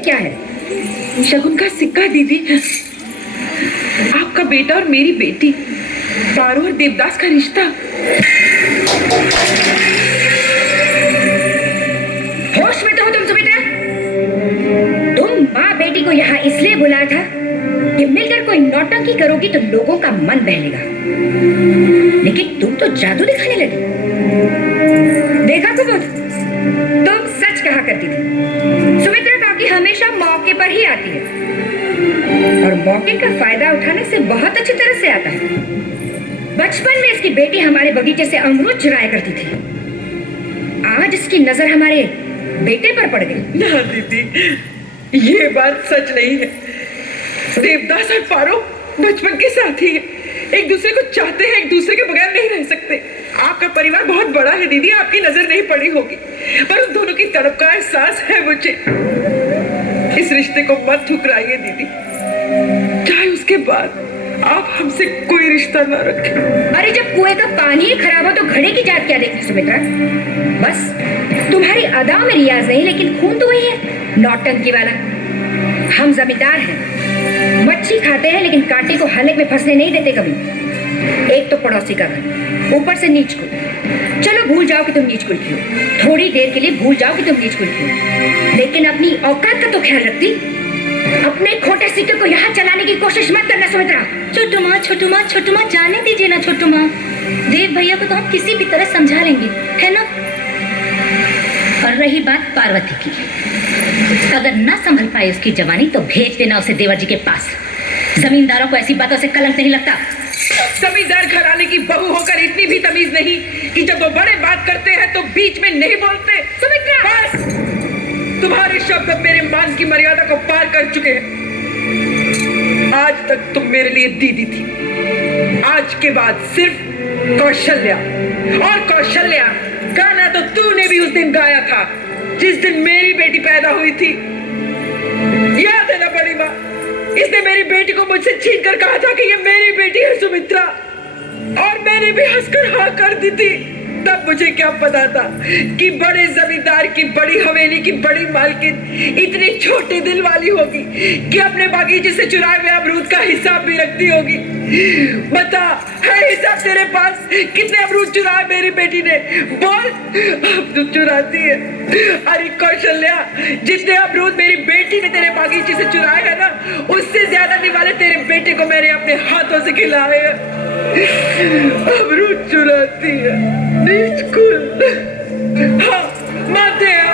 क्या है? शगुन का सिक्का दीदी, आपका बेटा और मेरी बेटी, पारो और देवदास का रिश्ता। होश में तो हो तुम सुमित्रा? तुम माँ बेटी को यहाँ इसलिए बुलाया था कि मिलकर कोई नौटंकी करोगी तो लोगों का मन बहलेगा, लेकिन तुम तो जादू दिखाने लगी। देखा कुमुद, तुम सच कहा करती थी। सुमित्रा काकी हमेशा मौके पर ही आती है और मौके का फायदा उठाने से बहुत अच्छी तरह से आता है। बचपन में इसकी बेटी हमारे बगीचे से अमरूद चुराया करती थी, आज इसकी नजर हमारे बेटे पर पड़ गई। ना दीदी, ये बात सच नहीं है। देवदास और पारो बचपन के साथी हैं, एक दूसरे को चाहते हैं, एक दूसरे के बगैर नहीं रह सकते। आपका परिवार बहुत बड़ा है दीदी, आपकी नजर नहीं पड़ी होगी, पर उन दोनों की तड़प का एहसास है मुझे। इस रिश्ते को मत ठुकराइए दीदी, चाहे उसके बाद आप हमसे कोई रिश्ता ना रखें। अरे जब कुएं का पानी ही खराब हो तो घड़े की जात क्या देखती सुमित्रा? बस तुम्हारी अदा में रियाज नहीं, लेकिन खून तो वही है, नौटंकी वाला। हम जमींदार हैं, मच्छी खाते हैं लेकिन कांटे को हलक में फंसने नहीं देते कभी। एक तो पड़ोसी का घर, ऊपर से नीच कुल। चलो भूल जाओ कि तुम नीच कुल की हो, थोड़ी देर के लिए भूल जाओ कि तुम नीच कुल की हो, लेकिन अपनी औकात का तो ख्याल रखती। अपने खोटे सिक्के को यहाँ चलाने की कोशिश मत करना सुमित्रा। छोटू माँ जाने दीजिए ना छोटू माँ। देव भैया को तो हम किसी भी तरह समझा लेंगे, है ना? और रही बात पार्वती की, अगर ना संभल पाए उसकी जवानी तो भेज देना उसे देवर जी के पास। जमींदारों को ऐसी बातों से कलंक नहीं लगता। जमींदार घराने की बहू होकर इतनी भी तमीज नहीं कि जब वो बड़े बात करते हैं तो बीच में नहीं बोलते। सुमित्रा, बस, तुम्हारे शब्द मेरे मान की मर्यादा को पार कर चुके हैं। आज तक तुम मेरे लिए दीदी थी, आज के बाद सिर्फ कौशल्या। और कौशल्या गाना तो तूने भी उस दिन गाया था जिस दिन मेरी बेटी पैदा हुई थी, याद है ना बड़ी माँ? इसने मेरी बेटी को मुझसे छीन कर कहा था कि ये मेरी बेटी है सुमित्रा, और मैंने भी हंसकर हाँ कर दी थी। तब मुझे क्या पता था कि बड़े जमींदार की बड़ी हवेली की बड़ी मालकिन इतनी छोटे दिल वाली होगी कि अपने बागीचे से चुराए हुए अमरूद का हिसाब भी रखती होगी। बता, है हिसाब तेरे पास? कितने अमरूद चुराए मेरी बेटी ने? बोल, अब तू चुराती है। अरे कौशल्या, जितने अमरूद मेरी बेटी ने तेरे बागीचे से चुराए हैं ना, उससे ज्यादा निवाले तेरे बेटे को मैंने अपने हाथों से खिलाए हैं। अमरूद चुराती है, नीच कुल। हाँ, मानते हैं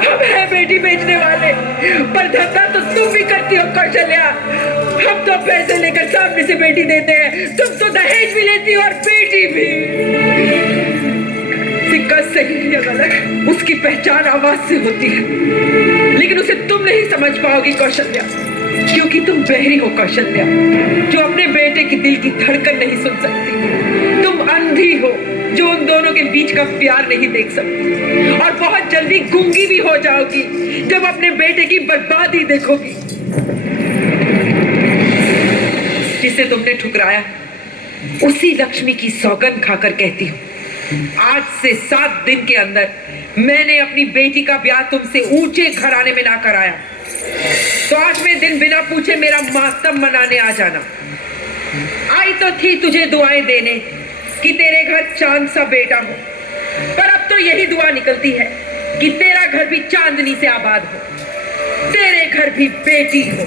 हम हैं बेटी बेचने वाले, पर धंधा तो तुम भी करती हो कौशल्या। हम तो पैसे लेकर सामने से बेटी देते हैं, तुम तो दहेज भी लेती हो और बेटी भी। सिक्का सही या गलत, उसकी पहचान आवाज से होती है, लेकिन उसे तुम नहीं समझ पाओगी कौशल्या, क्योंकि तुम बहरी हो कौशल्या, जो अपने बेटे की दिल की धड़कन नहीं सुन सकती। तुम अंधी हो जो उन दोनों के बीच का प्यार नहीं देख सकती, और बहुत जल्दी गूंगी भी हो जाओगी जब अपने बेटे की बर्बादी देखोगी। जिसे तुमने ठुकराया, उसी लक्ष्मी की सौगंध खाकर कहती हूँ, आज से 7 दिन के अंदर मैंने अपनी बेटी का ब्याह तुमसे ऊंचे घराने में ना कराया तो 8वें दिन बिना पूछे मेरा मातम मनाने आ जाना। आई तो थी तुझे दुआएं देने कि तेरे घर चांद सा बेटा हो, पर अब तो यही दुआ निकलती है कि तेरा घर भी चांदनी से आबाद हो, तेरे घर भी बेटी हो।